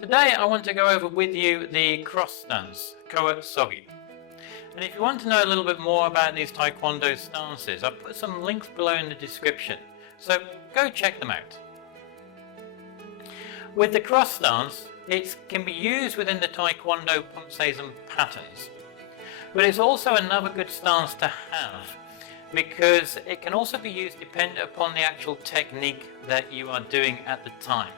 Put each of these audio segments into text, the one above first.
Today I want to go over with you the cross stance, Kkoa Seogi. And if you want to know a little bit more about these Taekwondo stances, I've put some links below in the description, so go check them out. With the cross stance, it can be used within the Taekwondo Poomsae Patterns, but it's also another good stance to have because it can also be used dependent upon the actual technique that you are doing at the time.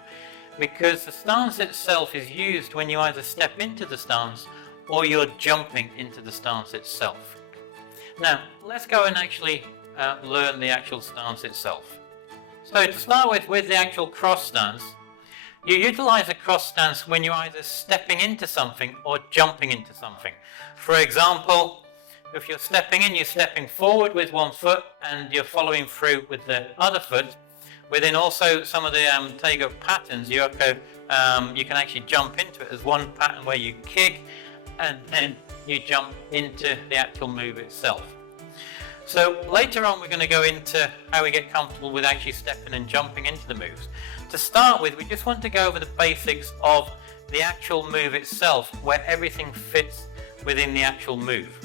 Because the stance itself is used when you either step into the stance or you're jumping into the stance itself. Now, let's go and actually learn the actual stance itself. So to start with the actual cross stance, you utilize a cross stance when you're either stepping into something or jumping into something. For example, if you're stepping in, you're stepping forward with one foot and you're following through with the other foot. Within also some of the Taekwondo patterns, you can actually jump into it as one pattern where you kick and then you jump into the actual move itself. So later on we're going to go into how we get comfortable with actually stepping and jumping into the moves. To start with, we just want to go over the basics of the actual move itself, where everything fits within the actual move.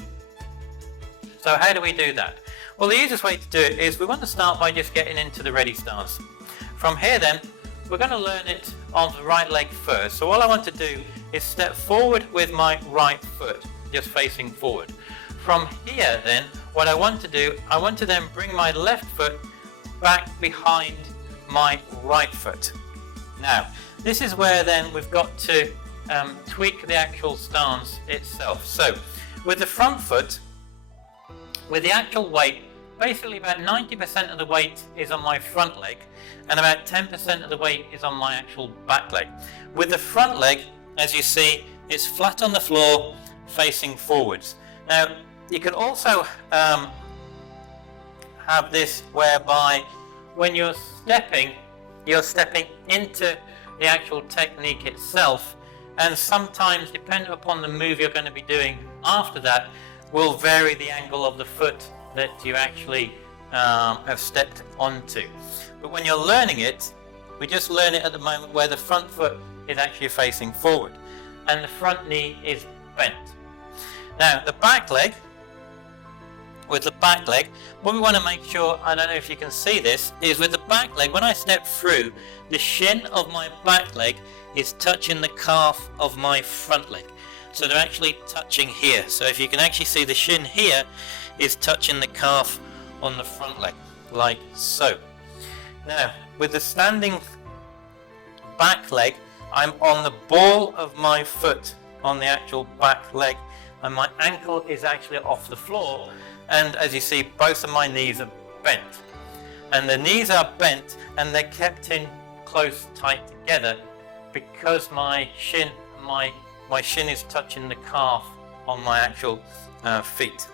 So how do we do that? Well, the easiest way to do it is we want to start by just getting into the ready stance. From here then, we're going to learn it on the right leg first. So all I want to do is step forward with my right foot, just facing forward. From here then, what I want to do, I want to then bring my left foot back behind my right foot. Now, this is where then we've got to tweak the actual stance itself. So, with the front foot, with the actual weight, basically about 90% of the weight is on my front leg and about 10% of the weight is on my actual back leg. With the front leg, as you see, it's flat on the floor facing forwards. Now, you can also have this whereby when you're stepping into the actual technique itself, and sometimes depending upon the move you're going to be doing after that will vary the angle of the foot that you actually have stepped onto. But when you're learning it, we just learn it at the moment where the front foot is actually facing forward and the front knee is bent. Now the back leg, with the back leg, what we want to make sure, I don't know if you can see this, is with the back leg, when I step through, the shin of my back leg is touching the calf of my front leg. So they're actually touching here. So if you can actually see, the shin here is touching the calf on the front leg, like so. Now, with the standing back leg, I'm on the ball of my foot on the actual back leg, and my ankle is actually off the floor. And as you see, both of my knees are bent. And the knees are bent and they're kept in close, tight together because my shin is touching the calf on my actual feet.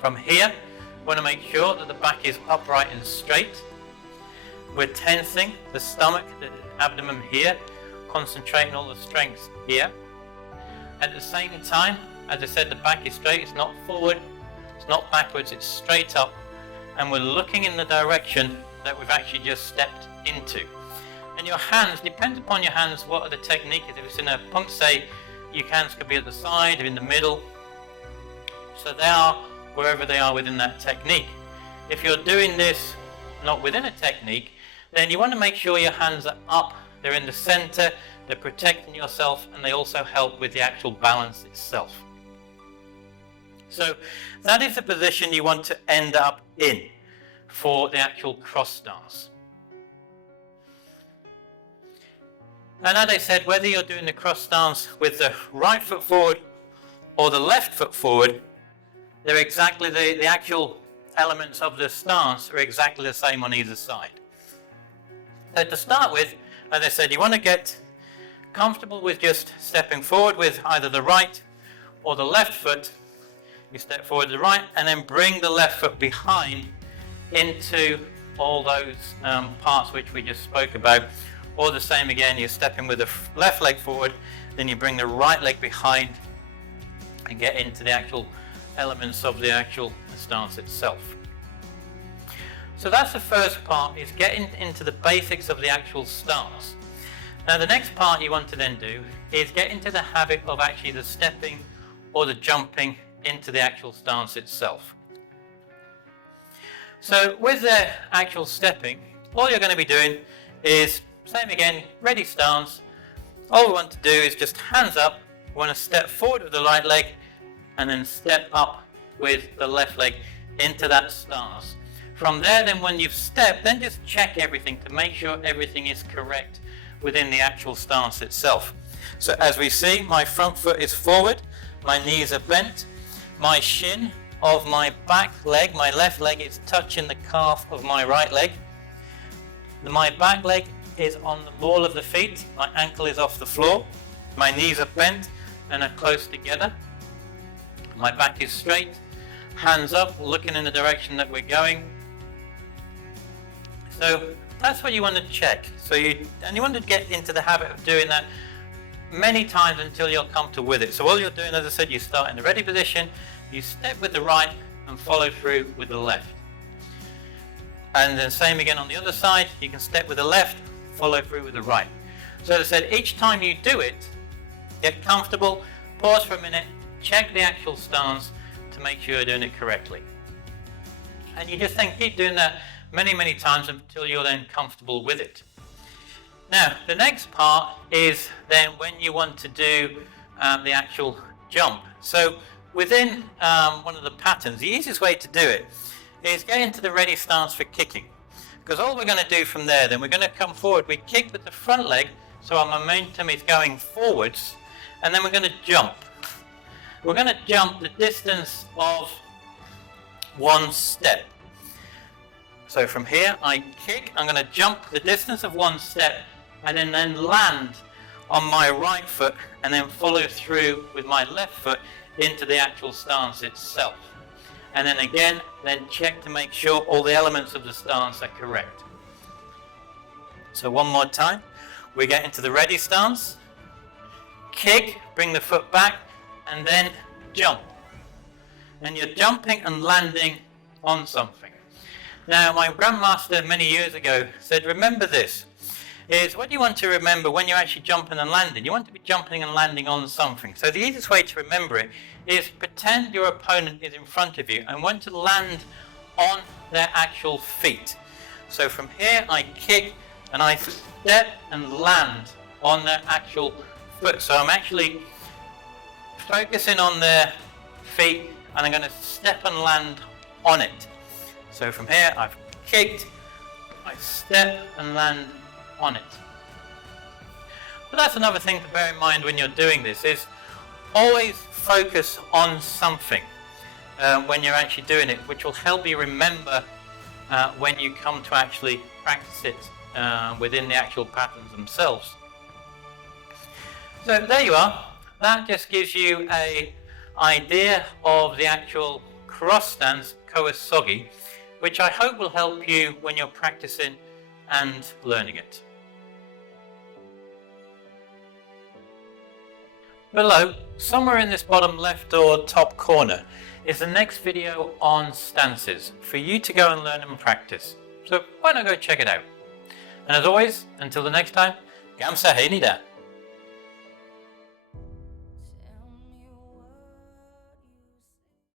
From here, I want to make sure that the back is upright and straight. We're tensing the stomach, the abdomen here, concentrating all the strength here. At the same time, as I said, the back is straight, it's not forward, it's not backwards, it's straight up, and we're looking in the direction that we've actually just stepped into. And your hands, depends upon your hands what the technique is. If it's in a Poomsae, your hands could be at the side or in the middle. So they are wherever they are within that technique. If you're doing this not within a technique, then you want to make sure your hands are up, they're in the center, they're protecting yourself, and they also help with the actual balance itself. So that is the position you want to end up in for the actual cross stance. And as I said, whether you're doing the cross stance with the right foot forward or the left foot forward, they're exactly the actual elements of the stance are exactly the same on either side. So to start with, as I said, you want to get comfortable with just stepping forward with either the right or the left foot. You step forward to the right and then bring the left foot behind into all those parts which we just spoke about. Or the same again, you're stepping with the left leg forward, then you bring the right leg behind and get into the actual elements of the actual stance itself. So that's the first part, is getting into the basics of the actual stance. Now the next part you want to then do is get into the habit of actually the stepping or the jumping into the actual stance itself. So with the actual stepping, all you're going to be doing is, same again, ready stance. All we want to do is just hands up. We want to step forward with the right leg and then step up with the left leg into that stance. From there, then when you've stepped, then just check everything to make sure everything is correct within the actual stance itself. So as we see, my front foot is forward, my knees are bent, my shin of my back leg, my left leg, is touching the calf of my right leg. My back leg is on the ball of the feet, my ankle is off the floor, my knees are bent and are close together. My back is straight, hands up, looking in the direction that we're going. So that's what you want to check. You want to get into the habit of doing that many times until you're comfortable with it. So all you're doing, as I said, you start in the ready position, you step with the right and follow through with the left. And then same again on the other side, you can step with the left, follow through with the right. So as I said, each time you do it, get comfortable, pause for a minute, check the actual stance to make sure you're doing it correctly. And you just then keep doing that many times until you're then comfortable with it. Now, the next part is then when you want to do the actual jump. So within one of the patterns, the easiest way to do it is get into the ready stance for kicking. Because all we're going to do from there, then we're going to come forward, we kick with the front leg, so our momentum is going forwards, and then we're going to jump. We're going to jump the distance of one step. So from here, I kick, I'm going to jump the distance of one step, and then land on my right foot, and then follow through with my left foot into the actual stance itself. And then again, then check to make sure all the elements of the stance are correct. So one more time, we get into the ready stance, kick, bring the foot back, and then jump. And you're jumping and landing on something. Now, my grandmaster many years ago said, remember this, is what you want to remember when you're actually jumping and landing. You want to be jumping and landing on something. So the easiest way to remember it is pretend your opponent is in front of you and want to land on their actual feet. So from here, I kick and I step and land on their actual foot. So I'm actually focusing on their feet and I'm going to step and land on it. So from here, I've kicked, I step and land on it. But that's another thing to bear in mind when you're doing this, is always focus on something when you're actually doing it, which will help you remember when you come to actually practice it within the actual patterns themselves. So there you are. That just gives you an idea of the actual cross stance, Kkoa Seogi, which I hope will help you when you're practicing and learning it. Below, somewhere in this bottom left or top corner, is the next video on stances for you to go and learn and practice. So why not go check it out? And as always, until the next time, Gam Sa Hae Ni.